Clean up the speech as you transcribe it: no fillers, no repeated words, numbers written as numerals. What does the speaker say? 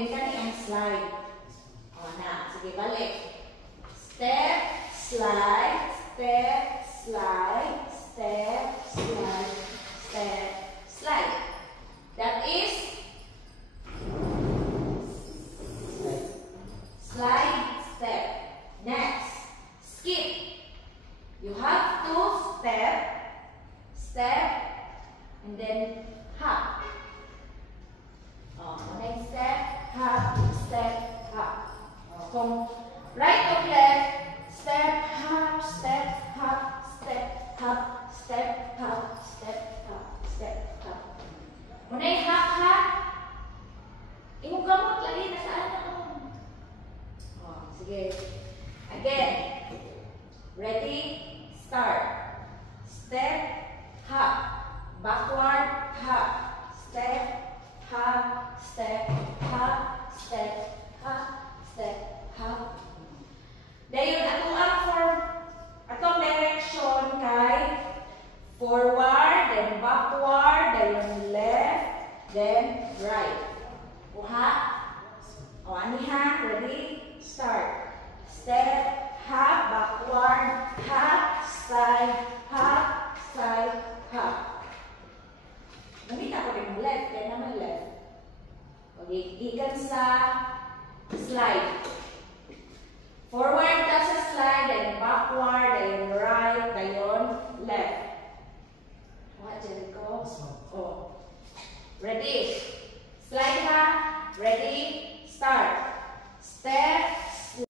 Kani ang slide. O na, sige balik. Step, slide, step, slide, step, slide, step, slide. That is slide, step. Next, skip. You have to step, step, and then hop. Next step, hop, step, hop. From right to left, step, hop, step, hop, step, hop, step, hop, step, hop, step, hop. Muna'y hop, hop. Imong kamot lagi na saan ako. Sige. Again. Ready? Start. Step, hop. Backward, hop. Step, hop, step, hop, step, hop, step, hop. Dayon atong direction kay forward, then backward, then left, then right. Uha. O ani ha, ready? Start. Step, hop, backward, hop, side, hop, side, hop. Namita ko rin left, kaya naman left. Okay, ikan sa slide. Forward ka sa slide, then backward, then right, then left. What, Jericho? Oh. Ready? Slide ha. Ready? Start. Step,